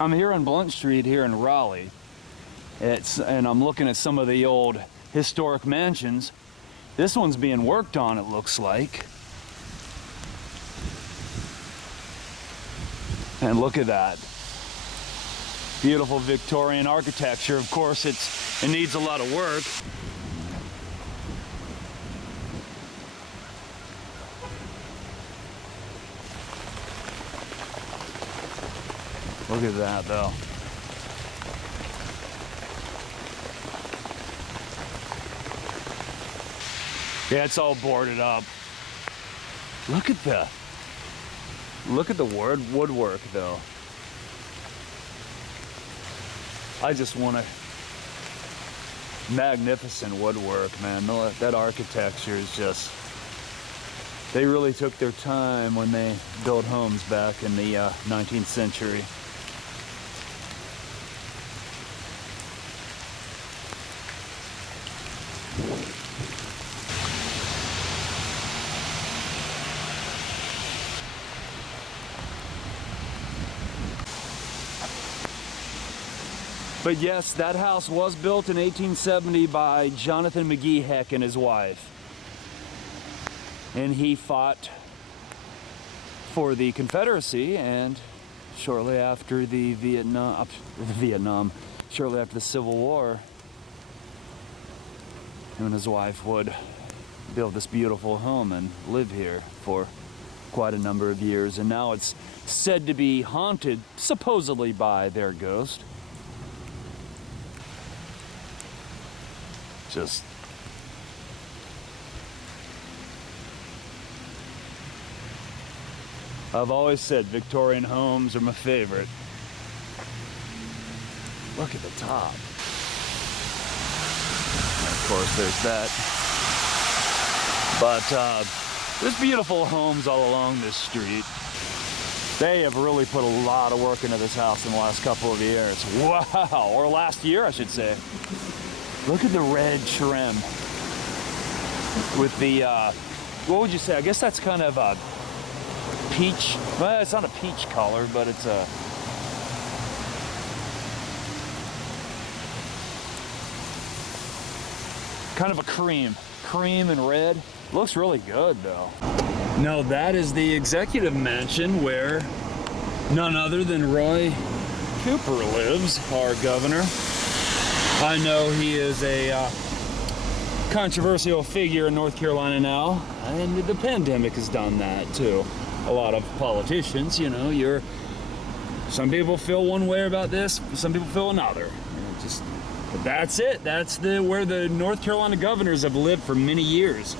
I'm here on Blunt Street here in Raleigh. And I'm looking at some of the old historic mansions. This one's being worked on, it looks like. And look at that. Beautiful Victorian architecture. Of course, it needs a lot of work. Look at that, though. Yeah, it's all boarded up. Look at the woodwork, though. I just want to. Magnificent woodwork, man. That architecture is just. They really took their time when they built homes back in the 19th century. But yes, that house was built in 1870 by Jonathan McGee Heck and his wife. And he fought for the Confederacy, and shortly after shortly after the Civil War, him and his wife would build this beautiful home and live here for quite a number of years. And now it's said to be haunted, supposedly by their ghost. Just I've always said Victorian homes are my favorite. Look at the top. And of course, there's that. But there's beautiful homes all along this street. They have really put a lot of work into this house in the last couple of years. Wow, or last year, I should say. Look at the red trim with the, what would you say? I guess that's kind of a peach. Well, it's not a peach color, but it's a kind of a cream and red. Looks really good, though. Now, that is the executive mansion where none other than Roy Cooper lives, our governor. I know he is a controversial figure in North Carolina now, and the pandemic has done that too. A lot of politicians, you know, some people feel one way about this, some people feel another. But that's it. That's where the North Carolina governors have lived for many years.